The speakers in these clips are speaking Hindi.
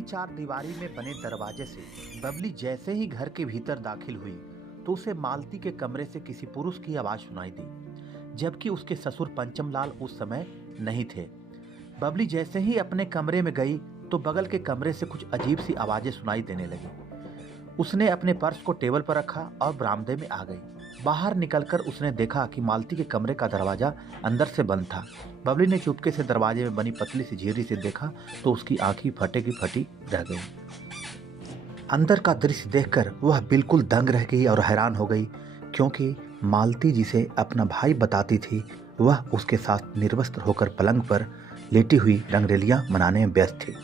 की चार दीवारी में बने दरवाजे से बबली जैसे ही घर के भीतर दाखिल हुई तो उसे मालती के कमरे से किसी पुरुष की आवाज सुनाई दी, जबकि उसके ससुर पंचमलाल उस समय नहीं थे। बबली जैसे ही अपने कमरे में गई तो बगल के कमरे से कुछ अजीब सी आवाजें सुनाई देने लगी। उसने अपने पर्स को टेबल पर रखा और बरामदे में आ गई। बाहर निकलकर उसने देखा कि मालती के कमरे का दरवाजा अंदर से बंद था। बबली ने चुपके से दरवाजे में बनी पतली सी झिर्री से देखा तो उसकी आंखें फटे की फटी रह गई। अंदर का दृश्य देखकर वह बिल्कुल दंग रह गई और हैरान हो गई, क्योंकि मालती जिसे अपना भाई बताती थी वह उसके साथ निर्वस्त्र होकर पलंग पर लेटी हुई रंगरेलियां मनाने में व्यस्त थी।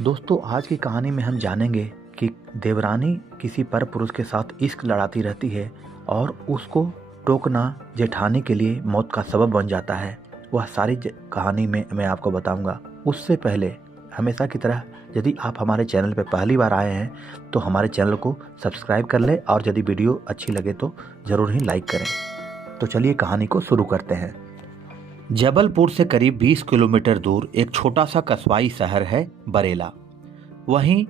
दोस्तों, आज की कहानी में हम जानेंगे कि देवरानी किसी पर पुरुष के साथ इश्क लड़ाती रहती है और उसको टोकना जेठानी के लिए मौत का सबब बन जाता है। वह सारी कहानी में मैं आपको बताऊंगा। उससे पहले हमेशा की तरह यदि आप हमारे चैनल पर पहली बार आए हैं तो हमारे चैनल को सब्सक्राइब कर लें और यदि वीडियो अच्छी लगे तो ज़रूर ही लाइक करें। तो चलिए कहानी को शुरू करते हैं। जबलपुर से करीब 20 किलोमीटर दूर एक छोटा सा कस्बाई शहर है बरेला। वहीं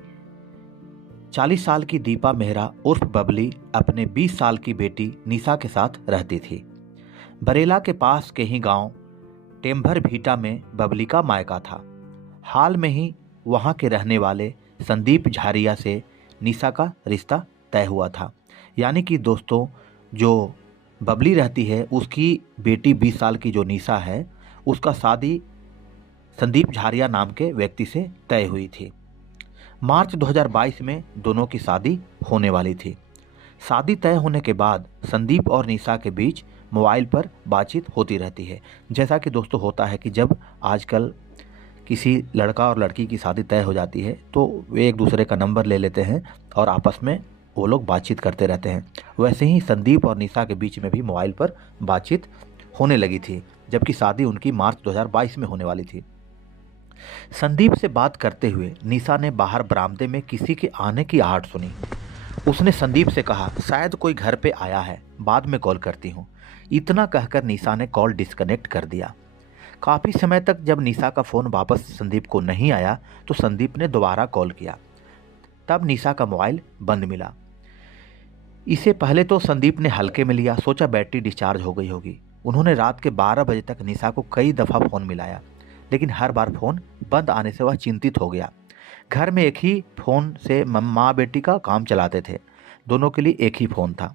40 साल की दीपा मेहरा उर्फ बबली अपने 20 साल की बेटी निशा के साथ रहती थी। बरेला के पास के ही गांव टेम्भर भीटा में बबली का मायका था। हाल में ही वहां के रहने वाले संदीप झारिया से निशा का रिश्ता तय हुआ था। यानी कि दोस्तों, जो बबली रहती है उसकी बेटी 20 साल की जो निशा है उसका शादी संदीप झारिया नाम के व्यक्ति से तय हुई थी। मार्च 2022 में दोनों की शादी होने वाली थी। शादी तय होने के बाद संदीप और निशा के बीच मोबाइल पर बातचीत होती रहती है। जैसा कि दोस्तों होता है कि जब आजकल किसी लड़का और लड़की की शादी तय हो जाती है तो वे एक दूसरे का नंबर ले लेते हैं और आपस में वो लोग बातचीत करते रहते हैं। वैसे ही संदीप और निशा के बीच में भी मोबाइल पर बातचीत होने लगी थी, जबकि शादी उनकी मार्च 2022 में होने वाली थी। संदीप से बात करते हुए निशा ने बाहर बरामदे में किसी के आने की आहट सुनी। उसने संदीप से कहा, शायद कोई घर पे आया है, बाद में कॉल करती हूँ। इतना कहकर निशा ने कॉल डिस्कनेक्ट कर दिया। काफ़ी समय तक जब निशा का फ़ोन वापस संदीप को नहीं आया तो संदीप ने दोबारा कॉल किया। तब निशा का मोबाइल बंद मिला। इसे पहले तो संदीप ने हल्के में लिया, सोचा बैटरी डिस्चार्ज हो गई होगी। उन्होंने रात के 12 बजे तक निशा को कई दफ़ा फ़ोन मिलाया, लेकिन हर बार फ़ोन बंद आने से वह चिंतित हो गया। घर में एक ही फ़ोन से माँ बेटी का काम चलाते थे। दोनों के लिए एक ही फ़ोन था।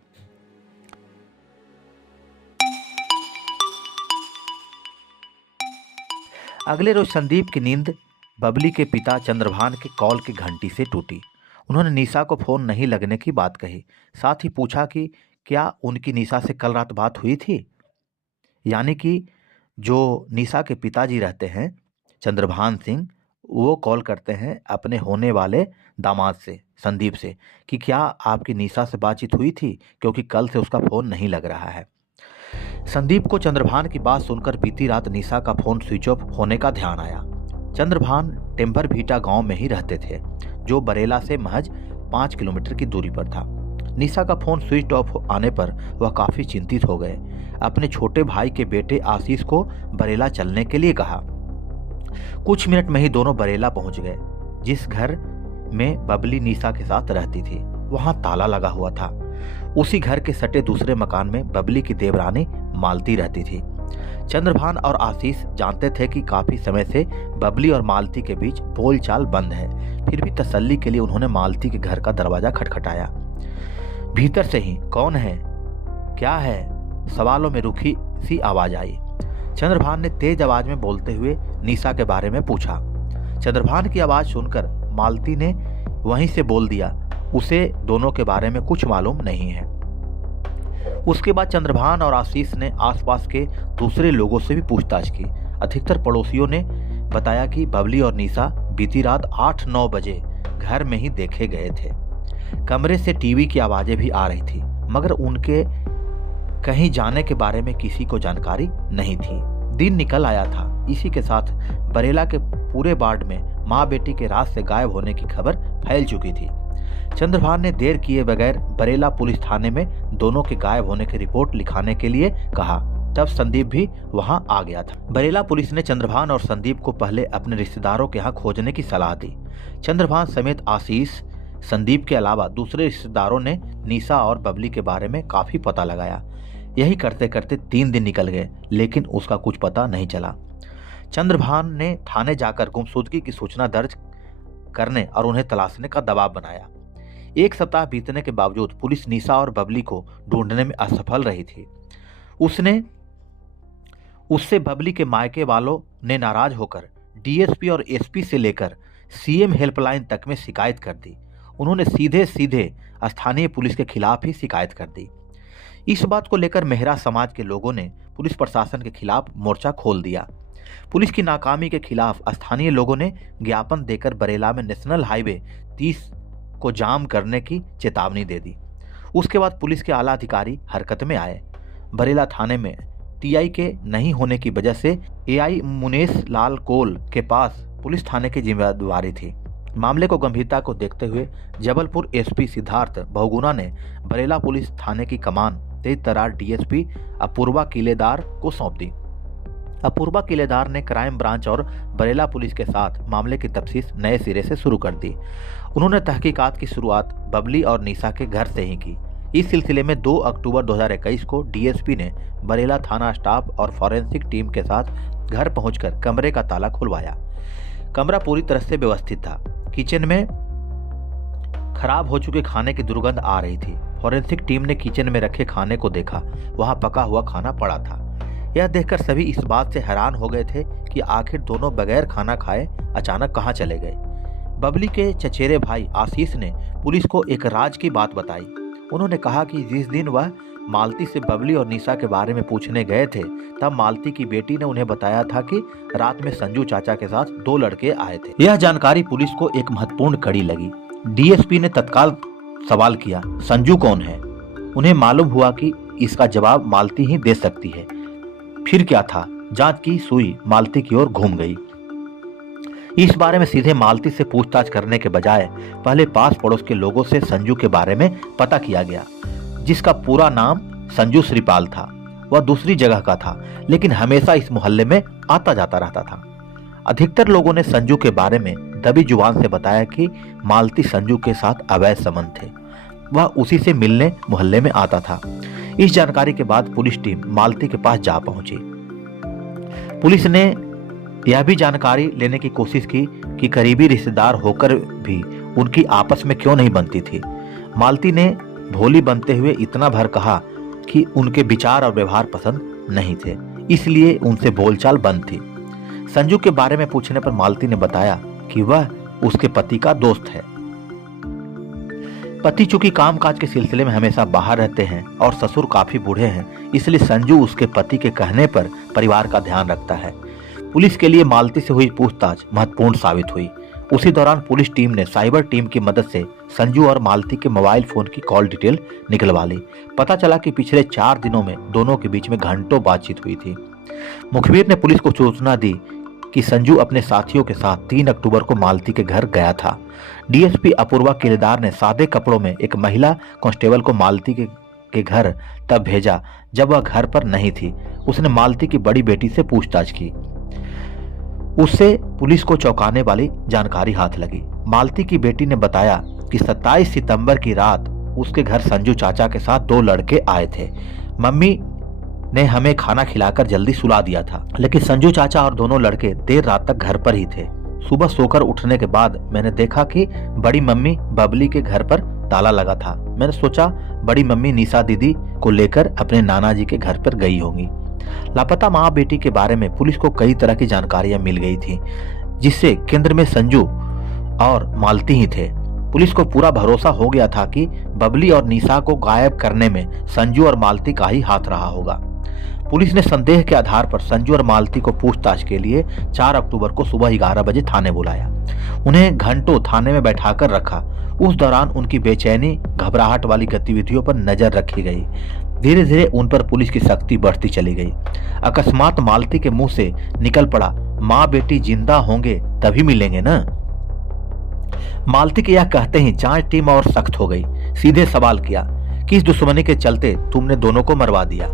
अगले रोज संदीप की नींद बबली के पिता चंद्रभान के कॉल की घंटी से टूटी। उन्होंने निशा को फ़ोन नहीं लगने की बात कही। साथ ही पूछा कि क्या उनकी निशा से कल रात बात हुई थी। यानी कि जो निशा के पिताजी रहते हैं चंद्रभान सिंह, वो कॉल करते हैं अपने होने वाले दामाद से, संदीप से, कि क्या आपकी निशा से बातचीत हुई थी, क्योंकि कल से उसका फ़ोन नहीं लग रहा है। संदीप को चंद्रभान की बात सुनकर बीती रात निशा का फ़ोन स्विच ऑफ होने का ध्यान आया। चंद्रभान टेम्बर भीटा गांव में ही रहते थे, जो बरेला से महज 5 किलोमीटर की दूरी पर था। निशा का फ़ोन स्विच ऑफ आने पर वह काफ़ी चिंतित हो गए। अपने छोटे भाई के बेटे आशीष को बरेला चलने के लिए कहा। कुछ मिनट में ही दोनों बरेला पहुंच गए। जिस घर में बबली निशा के साथ रहती थी वहां ताला लगा हुआ था। उसी घर के सटे दूसरे मकान में बबली की देवरानी मालती रहती थी। चंद्रभान और आशीष जानते थे कि काफी समय से बबली और मालती के बीच बोलचाल बंद है। फिर भी तसल्ली के लिए उन्होंने मालती के घर का दरवाजा खटखटाया। भीतर से ही, कौन है, क्या है, सवालों में रुखी सी आवाज आई। चंद्रभान ने तेज आवाज में बोलते हुए निशा के बारे में पूछा। चंद्रभान की आवाज सुनकर मालती ने वहीं से बोल दिया, उसे दोनों के बारे में कुछ मालूम नहीं है। उसके बाद चंद्रभान और आशीष ने आसपास के दूसरे लोगों से भी पूछताछ की। अधिकतर पड़ोसियों ने बताया कि बबली और निशा बीती रात 8-9 बजे घर में ही देखे गए थे। कमरे से टीवी की आवाजें भी आ रही थी, मगर उनके कहीं जाने के बारे में किसी को जानकारी नहीं थी। दिन निकल आया था। इसी के साथ बरेला के पूरे वार्ड में माँ बेटी के रात से गायब होने की खबर फैल चुकी थी। चंद्रभान ने देर किए बगैर बरेला पुलिस थाने में दोनों के गायब होने की रिपोर्ट लिखाने के लिए कहा। तब संदीप भी वहां आ गया था। बरेला पुलिस ने चंद्रभान और संदीप को पहले अपने रिश्तेदारों के यहाँ खोजने की सलाह दी। चंद्रभान समेत आशीष, संदीप के अलावा दूसरे रिश्तेदारों ने निशा और बबली के बारे में काफी पता लगाया। यही करते करते 3 दिन निकल गए, लेकिन उसका कुछ पता नहीं चला। चंद्रभान ने थाने जाकर गुमशुदगी की सूचना दर्ज करने और उन्हें तलाशने का दबाव बनाया। 1 सप्ताह बीतने के बावजूद पुलिस निशा और बबली को ढूंढने में असफल रही थी। उससे बबली के मायके वालों ने नाराज होकर डीएसपी और एसपी से लेकर सीएम हेल्पलाइन तक में शिकायत कर दी। उन्होंने सीधे सीधे स्थानीय पुलिस के खिलाफ ही शिकायत कर दी। इस बात को लेकर मेहरा समाज के लोगों ने पुलिस प्रशासन के खिलाफ मोर्चा खोल दिया। पुलिस की नाकामी के खिलाफ स्थानीय लोगों ने ज्ञापन देकर बरेला में नेशनल हाईवे 30 को जाम करने की चेतावनी दे दी। उसके बाद पुलिस के आला अधिकारी हरकत में आए। बरेला थाने में टीआई के नहीं होने की वजह से एआई मुनेश लाल कोल के पास पुलिस थाने की जिम्मेदारी थी। मामले को गंभीरता को देखते हुए जबलपुर एसपी सिद्धार्थ बहुगुणा ने बरेला पुलिस थाने की कमान तेज तर्रार डीएसपी अपूर्वा किलेदार को सौंप दी। अपूर्वा किलेदार ने क्राइम ब्रांच और बरेला पुलिस के साथ मामले की तफ्तीश नए सिरे से शुरू कर दी। उन्होंने तहकीकात की शुरुआत बबली और निशा के घर से ही की। इस सिलसिले में 2 अक्टूबर 2021 को डीएसपी ने बरेला थाना स्टाफ और फॉरेंसिक टीम के साथ घर पहुंचकर कमरे का ताला खुलवाया। कमरा पूरी तरह से व्यवस्थित था। किचन में खराब हो चुके खाने की दुर्गंध आ रही थी। फॉरेंसिक टीम ने किचन में रखे खाने को देखा। वहां पका हुआ खाना पड़ा था। यह देखकर सभी इस बात से हैरान हो गए थे कि आखिर दोनों बगैर खाना खाए अचानक कहां चले गए। बबली के चचेरे भाई आशीष ने पुलिस को एक राज की बात बताई। उन्होंने कहा कि जिस दिन वह मालती से बबली और निशा के बारे में पूछने गए थे, तब मालती की बेटी ने उन्हें बताया था कि रात में संजू चाचा के साथ 2 लड़के आए थे। यह जानकारी पुलिस को एक महत्वपूर्ण कड़ी लगी। डीएसपी ने तत्काल सवाल किया, संजू कौन है? उन्हें मालूम हुआ कि इसका जवाब मालती ही दे सकती है। फिर क्या था? जांच की सुई मालती की ओर घूम गई। इस बारे में सीधे मालती से पूछताछ करने के बजाय पहले पास पड़ोस के लोगों से संजू के बारे में पता किया गया, जिसका पूरा नाम संजू श्रीपाल था। वह दूसरी जगह का था, लेकिन हमेशा इस मोहल्ले में आता जाता रहता था। अधिकतर लोगों ने संजू के बारे में दबी जुबान से बताया कि मालती संजू के साथ अवैध संबंध थे। वह उसी से मिलने मोहल्ले में आता था। इस जानकारी के बाद पुलिस टीम मालती के पास जा पहुंची। पुलिस ने यह भी जानकारी लेने की कोशिश की कि करीबी रिश्तेदार होकर भी उनकी आपस में क्यों नहीं बनती थी। मालती ने भोली बनते हुए इतना भर कहा कि उनके विचार और व्यवहार पसंद नहीं थे, इसलिए उनसे बोलचाल बंद थी। संजू के बारे में पूछने पर मालती ने बताया कि वह उसके पति का दोस्त है। पति चूंकि कामकाज के सिलसिले में हमेशा बाहर रहते हैं और ससुर काफी बूढ़े हैं, इसलिए संजू उसके पति के कहने पर परिवार का ध्यान रखता है। पुलिस के लिए मालती से हुई पूछताछ महत्वपूर्ण साबित हुई। उसी दौरान पुलिस टीम ने साइबर टीम की मदद से संजू और मालती के मोबाइल फोन की कॉल डिटेल निकलवा ली। पता चला कि पिछले 4 दिनों में दोनों के बीच में घंटों बातचीत हुई थी। मुखबिर ने पुलिस को सूचना दी कि संजू अपने साथियों के साथ 3 अक्टूबर को मालती के घर गया था। डीएसपी अपूर्वा किलेदार ने सादे कपड़ों में एक महिला कांस्टेबल को मालती के घर तब भेजा जब वह घर पर नहीं थी। उसने मालती की बड़ी बेटी से पूछताछ की। उससे पुलिस को चौंकाने वाली जानकारी हाथ लगी। मालती की बेटी ने बताया कि 27 सितंबर की रात उसके घर संजू चाचा के साथ 2 लड़के आए थे। मम्मी ने हमें खाना खिलाकर जल्दी सुला दिया था, लेकिन संजू चाचा और दोनों लड़के देर रात तक घर पर ही थे। सुबह सोकर उठने के बाद मैंने देखा कि बड़ी मम्मी बबली के घर पर ताला लगा था। मैंने सोचा बड़ी मम्मी निशा दीदी को लेकर अपने नाना जी के घर पर गई होंगी। लापता माँ बेटी के बारे में पुलिस को कई तरह की जानकारियां मिल गई थी, जिससे केंद्र में संजू और मालती ही थे। पुलिस को पूरा भरोसा हो गया था कि बबली और निशा को गायब करने में संजू और मालती का ही हाथ रहा होगा। पुलिस ने संदेह के आधार पर संजू और मालती को पूछताछ के लिए 4 अक्टूबर को सुबह 11 बजे थाने बुलाया। उन्हें घंटों थाने में बैठाकर रखा। उस दौरान उनकी बेचैनी, घबराहट वाली गतिविधियों पर नजर रखी गई। धीरे धीरे उन पर पुलिस की सख्ती बढ़ती चली गई। अकस्मात मालती के मुंह से निकल पड़ा, माँ बेटी जिंदा होंगे तभी मिलेंगे ना। मालती के यह कहते ही जांच टीम और सख्त हो गई। सीधे सवाल किया, किस दुश्मनी के चलते तुमने दोनों को मरवा दिया?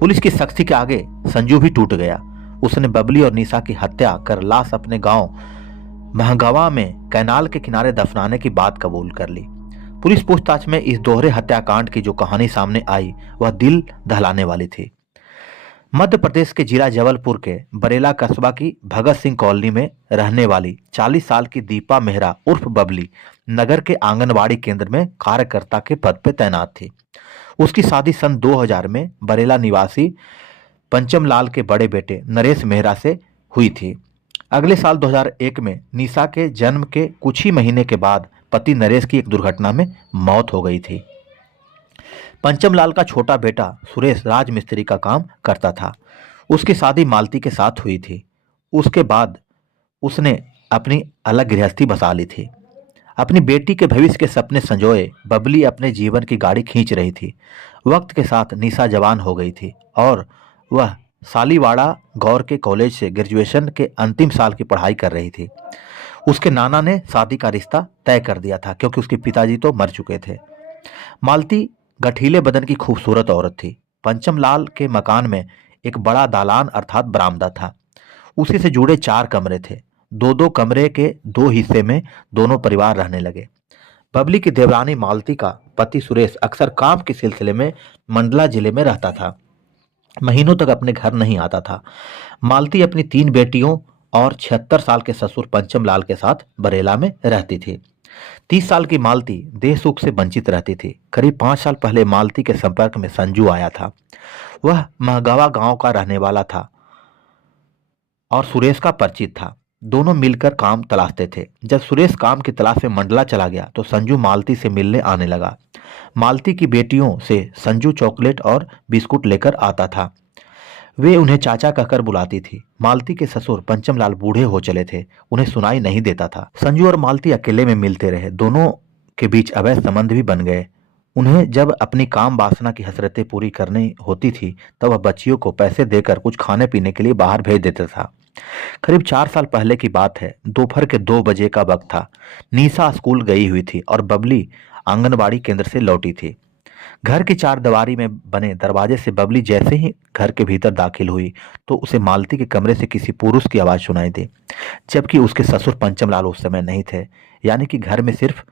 पुलिस की सख्ती के आगे संजू भी टूट गया। उसने बबली और निशा की हत्या कर लाश अपने गांव महगावा में कैनाल के किनारे दफनाने की बात कबूल कर ली। पुलिस पूछताछ में इस दोहरे हत्याकांड की जो कहानी सामने आई वह दिल दहलाने वाली थी। मध्य प्रदेश के जिला जबलपुर के बरेला कस्बा की भगत सिंह कॉलोनी में रहने वाली 40 साल की दीपा मेहरा उर्फ बबली नगर के आंगनवाड़ी केंद्र में कार्यकर्ता के पद पर तैनात थी। उसकी शादी सन 2000 में बरेला निवासी पंचम लाल के बड़े बेटे नरेश मेहरा से हुई थी। अगले साल 2001 में निशा के जन्म के कुछ ही महीने के बाद पति नरेश की एक दुर्घटना में मौत हो गई थी। पंचम लाल का छोटा बेटा सुरेश राजमिस्त्री का काम करता था। उसकी शादी मालती के साथ हुई थी। उसके बाद उसने अपनी अलग गृहस्थी बसा ली थी। अपनी बेटी के भविष्य के सपने संजोए बबली अपने जीवन की गाड़ी खींच रही थी। वक्त के साथ निशा जवान हो गई थी और वह सालीवाड़ा गौर के कॉलेज से ग्रेजुएशन के अंतिम साल की पढ़ाई कर रही थी। उसके नाना ने शादी का रिश्ता तय कर दिया था क्योंकि उसके पिताजी तो मर चुके थे। मालती गठीले बदन की खूबसूरत औरत थी। पंचम लाल के मकान में एक बड़ा दालान अर्थात बरामदा था। उसी से जुड़े 4 कमरे थे। दो दो कमरे के 2 हिस्से में दोनों परिवार रहने लगे। बबली की देवरानी मालती का पति सुरेश अक्सर काम के सिलसिले में मंडला जिले में रहता था। महीनों तक अपने घर नहीं आता था। मालती अपनी 3 बेटियों और 76 साल के ससुर पंचम लाल के साथ बरेला में रहती थी। 30 साल की मालती देह सुख से वंचित रहती थी। करीब 5 साल पहले मालती के संपर्क में संजू आया था। वह महगावा गांव का रहने वाला था और सुरेश का परिचित था। दोनों मिलकर काम तलाशते थे। जब सुरेश काम की तलाश में मंडला चला गया तो संजू मालती से मिलने आने लगा। मालती की बेटियों से संजू चॉकलेट और बिस्कुट लेकर आता था। वे उन्हें चाचा कहकर बुलाती थी। मालती के ससुर पंचम लाल बूढ़े हो चले थे। उन्हें सुनाई नहीं देता था। संजू और मालती अकेले में मिलते रहे। दोनों के बीच अवैध संबंध भी बन गए। उन्हें जब अपनी काम वासना की हसरतें पूरी करनी होती थी तब वह बच्चियों को पैसे देकर कुछ खाने पीने के लिए बाहर भेज देता था। करीब 4 साल पहले की बात है। दोपहर के 2 बजे का वक्त था। निशा स्कूल गई हुई थी और बबली आंगनबाड़ी केंद्र से लौटी थी। घर की 4 दीवारी में बने दरवाजे से बबली जैसे ही घर के भीतर दाखिल हुई तो उसे मालती के कमरे से किसी पुरुष की आवाज सुनाई दी, जबकि उसके ससुर पंचम लाल उस समय नहीं थे। यानी कि घर में सिर्फ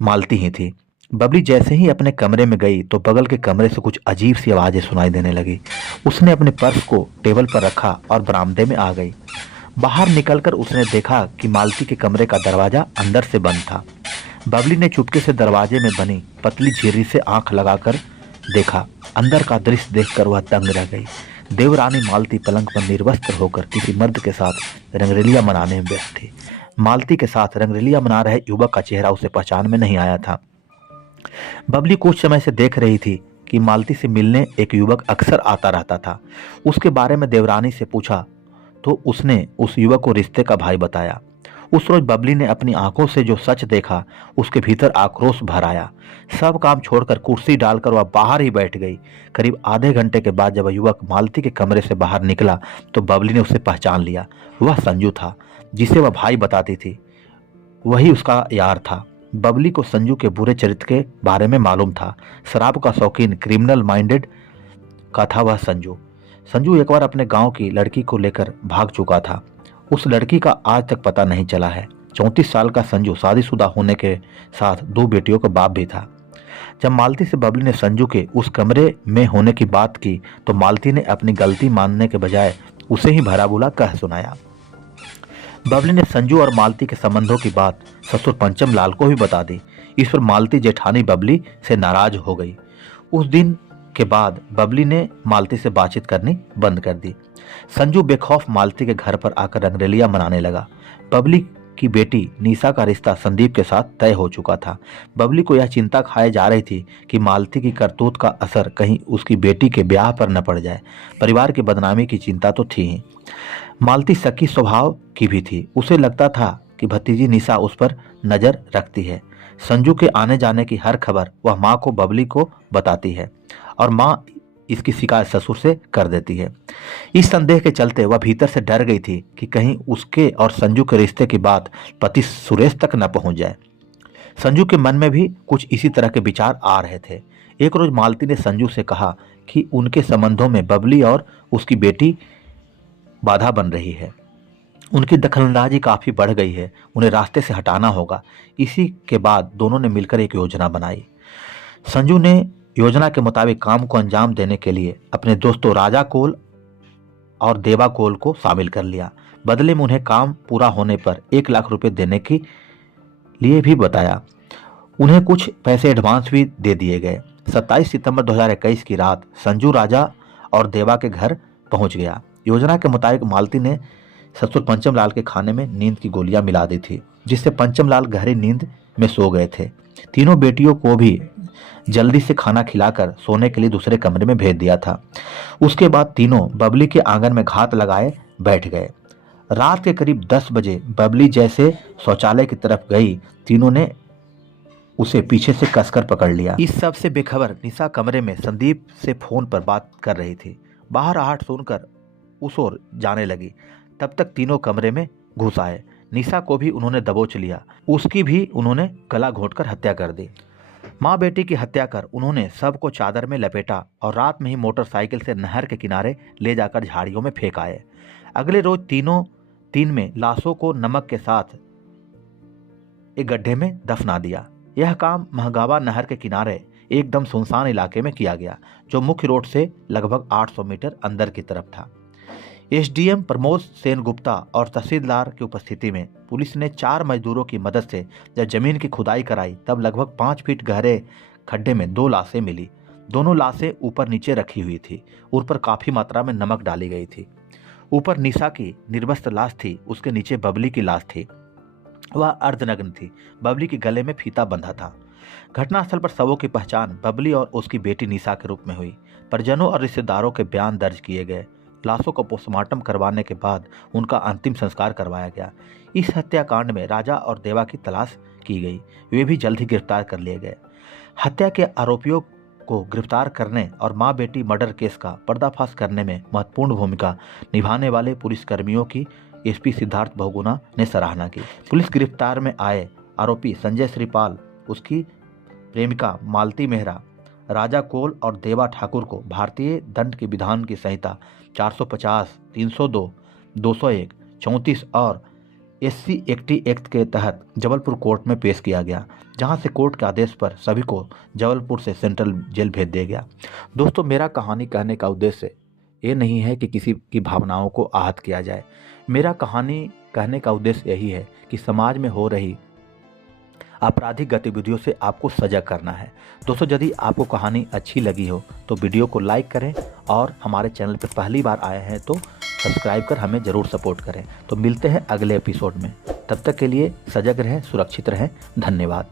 मालती ही थी। बबली जैसे ही अपने कमरे में गई तो बगल के कमरे से कुछ अजीब सी आवाजें सुनाई देने लगी। उसने अपने पर्स को टेबल पर रखा और बरामदे में आ गई। बाहर निकलकर उसने देखा कि मालती के कमरे का दरवाजा अंदर से बंद था। बबली ने चुपके से दरवाजे में बनी पतली झिर्री से आंख लगाकर देखा। अंदर का दृश्य देखकर वह दंग रह गई। देवरानी मालती पलंग पर निर्वस्त्र होकर किसी मर्द के साथ रंगरेलिया मनाने में व्यस्त थी। मालती के साथ रंगरेलिया मना रहे युवक का चेहरा उसे पहचान में नहीं आया था। बबली कुछ समय से देख रही थी कि मालती से मिलने एक युवक अक्सर आता रहता था। उसके बारे में देवरानी से पूछा तो उसने उस युवक को रिश्ते का भाई बताया। उस रोज बबली ने अपनी आंखों से जो सच देखा उसके भीतर आक्रोश भर आया। सब काम छोड़कर कुर्सी डालकर वह बाहर ही बैठ गई। करीब आधे घंटे के बाद जब वह युवक मालती के कमरे से बाहर निकला तो बबली ने उसे पहचान लिया। वह संजू था जिसे वह भाई बताती थी। वही उसका यार था। बबली को संजू के बुरे चरित्र के बारे में मालूम था। शराब का शौकीन, क्रिमिनल माइंडेड का था वह संजू। संजू एक बार अपने गांव की लड़की को लेकर भाग चुका था। उस लड़की का आज तक पता नहीं चला है। 34 साल का संजू शादीशुदा होने के साथ 2 बेटियों का बाप भी था। जब मालती से बबली ने संजू के उस कमरे में होने की बात की तो मालती ने अपनी गलती मानने के बजाय उसे ही भला बुरा कह सुनाया। बबली ने संजू और मालती के संबंधों की बात ससुर पंचम लाल को भी बता दी। इस पर मालती जेठानी बबली से नाराज हो गई। उस दिन के बाद बबली ने मालती से बातचीत करनी बंद कर दी। संजू बेखौफ मालती के घर पर आकर रंगरेलिया मनाने लगा। बबली की बेटी निशा का रिश्ता संदीप के साथ तय हो चुका था। बबली को यह चिंता खाए जा रही थी कि मालती की करतूत का असर कहीं उसकी बेटी के ब्याह पर न पड़ जाए। परिवार की बदनामी की चिंता तो थी ही। मालती शकी स्वभाव की भी थी। उसे लगता था कि भतीजी निशा उस पर नजर रखती है। संजू के आने जाने की हर खबर वह माँ को बबली को बताती है और माँ इसकी शिकायत ससुर से कर देती है। इस संदेह के चलते वह भीतर से डर गई थी कि कहीं उसके और संजू के रिश्ते की बात पति सुरेश तक न पहुंच जाए। संजू के मन में भी कुछ इसी तरह के विचार आ रहे थे। एक रोज मालती ने संजू से कहा कि उनके संबंधों में बबली और उसकी बेटी बाधा बन रही है। उनकी दखलंदाजी काफ़ी बढ़ गई है, उन्हें रास्ते से हटाना होगा। इसी के बाद दोनों ने मिलकर एक योजना बनाई। संजू ने योजना के मुताबिक काम को अंजाम देने के लिए अपने दोस्तों राजा कोल और देवा कोल को शामिल कर लिया। बदले में उन्हें काम पूरा होने पर 1 लाख रुपए देने के लिए भी बताया। उन्हें कुछ पैसे एडवांस भी दे दिए गए। 27 सितंबर 2021 की रात संजू राजा और देवा के घर पहुंच गया। योजना के मुताबिक मालती ने ससुर पंचम लाल के खाने में नींद की गोलियां मिला दी थी, जिससे पंचम लाल गहरी नींद में सो गए थे। तीनों बेटियों को भी जल्दी से खाना खिलाकर सोने के लिए दूसरे कमरे में भेज दिया था। उसके बाद तीनों बबली के आंगन में घात लगाए बैठ गए। रात के करीब 10 बजे बबली जैसे शौचालय की तरफ गई, तीनों ने उसे पीछे से कसकर पकड़ लिया। इस सब से बेखबर निशा कमरे में संदीप से फोन पर बात कर रही थी। बाहर आहट सुनकर उस ओर जाने लगी। तब तक तीनों कमरे में घुस आए। निशा को भी उन्होंने दबोच लिया। उसकी भी उन्होंने गला घोंटकर हत्या कर दी। माँ बेटी की हत्या कर उन्होंने सबको चादर में लपेटा और रात में ही मोटरसाइकिल से नहर के किनारे ले जाकर झाड़ियों में फेंक आए। अगले रोज तीन में लाशों को नमक के साथ एक गड्ढे में दफना दिया। यह काम महगावा नहर के किनारे एकदम सुनसान इलाके में किया गया, जो मुख्य रोड से लगभग 800 मीटर अंदर की तरफ था। एसडीएम प्रमोद सेनगुप्ता और तहसीलदार की उपस्थिति में पुलिस ने 4 मजदूरों की मदद से जब जमीन की खुदाई कराई, तब लगभग 5 फीट गहरे खड्डे में 2 लाशें मिली। दोनों लाशें ऊपर नीचे रखी हुई थी। उन पर काफी मात्रा में नमक डाली गई थी। ऊपर निशा की निर्वस्त्र लाश थी, उसके नीचे बबली की लाश थी। वह अर्धनग्न थी। बबली के गले में फीता बंधा था। घटनास्थल पर शवों की पहचान बबली और उसकी बेटी निशा के रूप में हुई। परिजनों और रिश्तेदारों के बयान दर्ज किए गए। लाशों को पोस्टमार्टम करवाने के बाद उनका अंतिम संस्कार करवाया गया। इस हत्याकांड में राजा और देवा की तलाश की गई। वे भी जल्द ही गिरफ्तार कर लिए गए। हत्या के आरोपियों को गिरफ्तार करने और मां बेटी मर्डर केस का पर्दाफाश करने में महत्वपूर्ण भूमिका निभाने वाले पुलिसकर्मियों की एसपी सिद्धार्थ बहुगुणा ने सराहना की। पुलिस गिरफ्तार में आए आरोपी संजय श्रीपाल, उसकी प्रेमिका मालती मेहरा, राजा कोल और देवा ठाकुर को भारतीय दंड की विधान की संहिता 450, 302, 201, 34 और SC एक्ट के तहत जबलपुर कोर्ट में पेश किया गया, जहां से कोर्ट के आदेश पर सभी को जबलपुर से सेंट्रल जेल भेज दिया गया। दोस्तों, मेरा कहानी कहने का उद्देश्य ये नहीं है कि किसी की भावनाओं को आहत किया जाए। मेरा कहानी कहने का उद्देश्य यही है कि समाज में हो रही आपराधिक गतिविधियों से आपको सजग करना है। दोस्तों, यदि आपको कहानी अच्छी लगी हो तो वीडियो को लाइक करें और हमारे चैनल पर पहली बार आए हैं तो सब्सक्राइब कर हमें ज़रूर सपोर्ट करें। तो मिलते हैं अगले एपिसोड में। तब तक के लिए सजग रहें, सुरक्षित रहें। धन्यवाद।